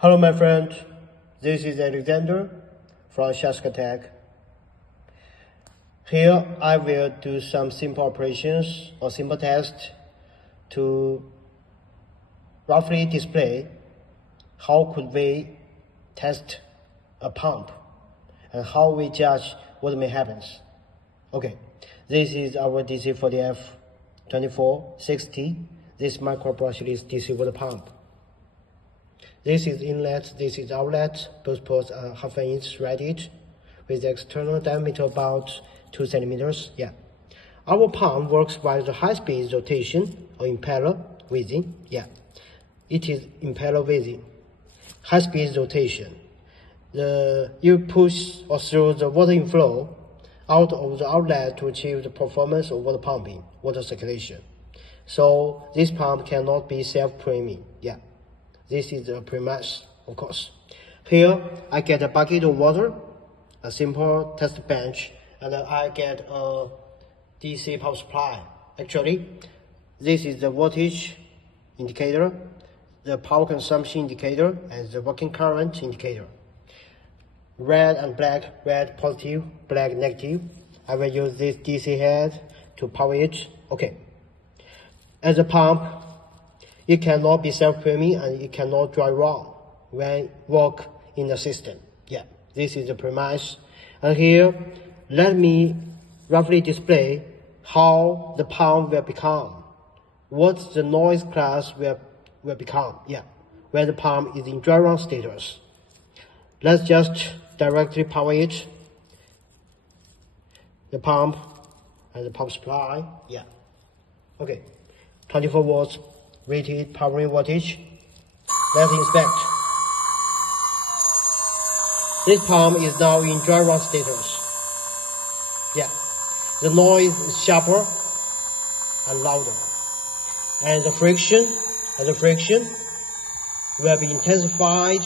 Hello my friend, this is Alexander from SHYSKY. Here I will do some simple operations or simple tests to roughly display how could we test a pump and how we judge what may happen. Okay, this is our DC40F-2460, this micro brushless DC water pump. This is inlet, this is outlet, both ports are ½ inch threaded with the external diameter about 2 centimeters. Yeah. Our pump works by the high-speed rotation or impeller within. Yeah. It is impeller within. High-speed rotation. You push or throw the water inflow out of the outlet to achieve the performance of water pumping, water circulation. So this pump cannot be self-priming. Yeah. This is the premise, of course. Here, I get a bucket of water, a simple test bench, and I get a DC power supply. Actually, this is the voltage indicator, the power consumption indicator, and the working current indicator. Red and black, red positive, black negative. I will use this DC head to power it. Okay. As a pump, it cannot be self-priming and it cannot dry run when work in the system. Yeah, this is the premise. And here, let me roughly display how the pump will become, what the noise class will become. Yeah, when the pump is in dry run status. Let's just directly power it. The pump and the power supply. Yeah. Okay, 24 volts. Rated powering voltage. Let's inspect. This pump is now in dry run status. Yeah, the noise is sharper and louder, and the friction will be intensified.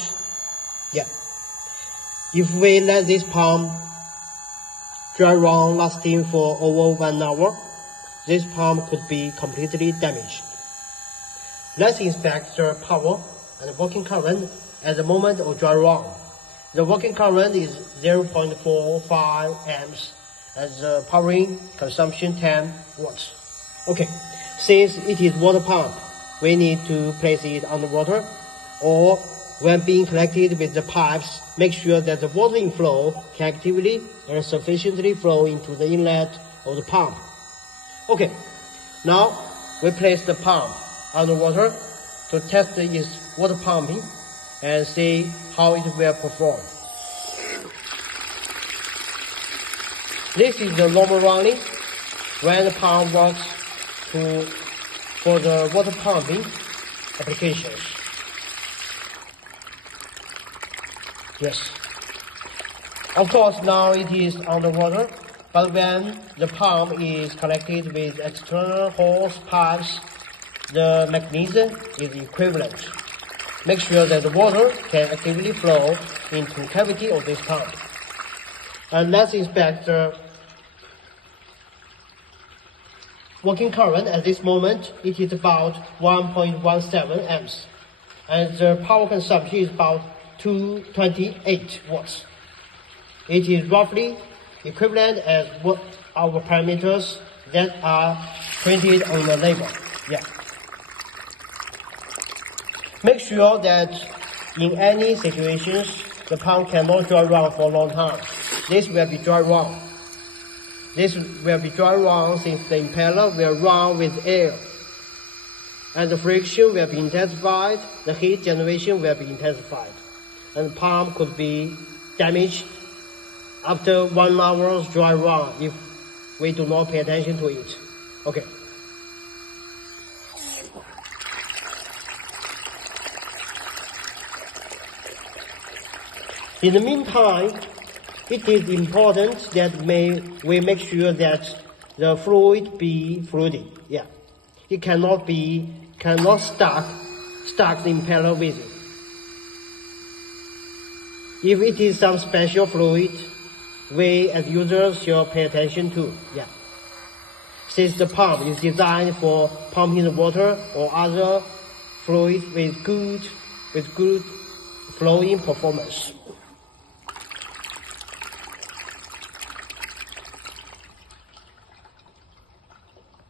Yeah, if we let this pump dry run lasting for over 1 hour, this pump could be completely damaged. Let's inspect the power and the working current at the moment of dry run. The working current is 0.45 amps and the powering consumption 10 watts. Okay, since it is water pump, we need to place it on the water, or when being collected with the pipes, make sure that the water inflow can actively and sufficiently flow into the inlet of the pump. Okay, now we place the pump on the water to test its water pumping and see how it will perform. This is the normal running when the pump works for the water pumping applications. Yes. Of course, now it is underwater, but when the pump is connected with external hose pipes, the mechanism is equivalent. Make sure that the water can actively flow into the cavity of this pump. And let's inspect the working current at this moment. It is about 1.17 amps. And the power consumption is about 228 watts. It is roughly equivalent as what our parameters that are printed on the label. Yeah. Make sure that in any situations, the pump cannot dry run for a long time. This will be dry run. This will be dry run since the impeller will run with air. And the friction will be intensified, the heat generation will be intensified. And the pump could be damaged after 1 hour's dry run if we do not pay attention to it. Okay. In the meantime, it is important that we make sure that the fluid be fluid. Yeah, it cannot stuck the impeller with it. If it is some special fluid, we as users should pay attention to. Yeah, since the pump is designed for pumping the water or other fluid with good flowing performance.